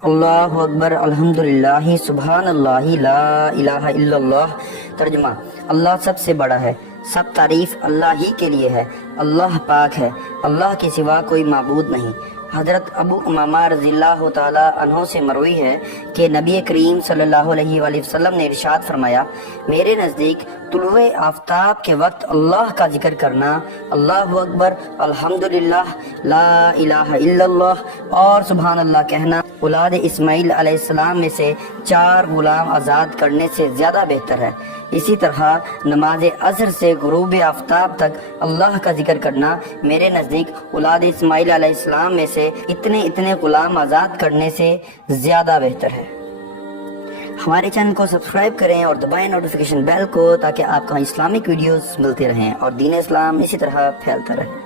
اللہ اکبر الحمدللہ سبحان اللہ لا الہ الا اللہ۔ ترجمہ: اللہ سب سے بڑا ہے، سب تعریف اللہ ہی کے لیے ہے، اللہ پاک ہے، اللہ کے سوا کوئی معبود نہیں۔ حضرت ابو امامہ رضی اللہ تعالی عنہ سے مروی ہے کہ نبی کریم صلی اللہ علیہ وآلہ وسلم نے ارشاد فرمایا، میرے نزدیک طلوع آفتاب کے وقت اللہ کا ذکر کرنا، اللہ اکبر الحمدللہ لا الہ الا اللہ اور سبحان اللہ کہنا اولاد اسماعیل علیہ السلام میں سے 4 غلام آزاد کرنے سے زیادہ بہتر ہے۔ اسی طرح نماز عصر سے غروب آفتاب تک اللہ کا ذکر کرنا میرے نزدیک اولاد اسماعیل علیہ السلام میں سے اتنے غلام آزاد کرنے سے زیادہ بہتر ہے۔ ہمارے چینل کو سبسکرائب کریں اور دبائیں نوٹیفیکیشن بیل کو، تاکہ آپ کو اسلامک ویڈیوز ملتے رہیں اور دین اسلام اسی طرح پھیلتا رہے۔